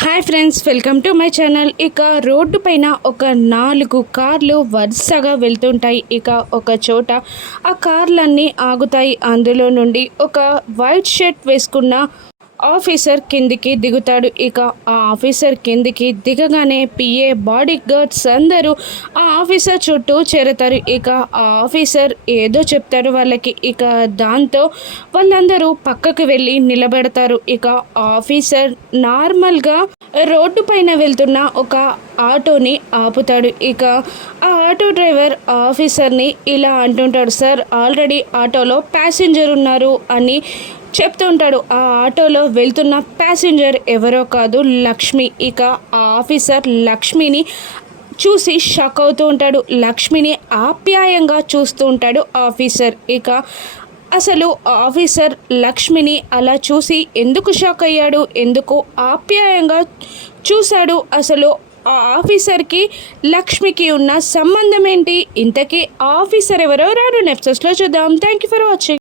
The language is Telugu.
Hi friends, welcome to my channel. ఇక రోడ్డు పైన ఒక 4 కార్లు వరుసగా వెళ్తుంటాయి. ఇక ఒక చోట ఆ కార్లన్నీ ఆగుతాయి. అందులో నుండి ఒక వైట్ షర్ట్ వేసుకున్న ఆఫీసర్ కిందికి దిగుతాడు. ఇక ఆ ఆఫీసర్ కిందికి దిగగానే పిఏ బాడీ గార్డ్స్ అందరూ ఆ ఆఫీసర్ చుట్టూ చేరతారు. ఇక ఆ ఆఫీసర్ ఏదో చెప్తాడు వాళ్ళకి. ఇక దాంతో వాళ్ళందరూ పక్కకు వెళ్ళి నిలబెడతారు. ఇక ఆఫీసర్ నార్మల్గా రోడ్డు పైన వెళ్తున్న ఒక ఆటోని ఆపుతాడు. ఇక ఆ ఆటో డ్రైవర్ ఆఫీసర్ని ఇలా అంటుంటాడు, సార్ ఆల్రెడీ ఆటోలో ప్యాసింజర్ ఉన్నారు అని చెప్తూ ఉంటాడు. ఆ ఆటోలో వెళ్తున్న ప్యాసింజర్ ఎవరో కాదు, లక్ష్మి. ఇక ఆ ఆఫీసర్ లక్ష్మిని చూసి షాక్ అవుతూ ఉంటాడు. లక్ష్మిని ఆప్యాయంగా చూస్తూ ఉంటాడు ఆఫీసర్. ఇక అసలు ఆఫీసర్ లక్ష్మిని అలా చూసి ఎందుకు షాక్ అయ్యాడు, ఎందుకు ఆప్యాయంగా చూశాడు, అసలు ఆ ఆఫీసర్కి లక్ష్మికి ఉన్న సంబంధం ఏంటి, ఇంతకీ ఆఫీసర్ ఎవరో రాను ఎపిసోడ్స్లో చూద్దాం. Thank you for watching.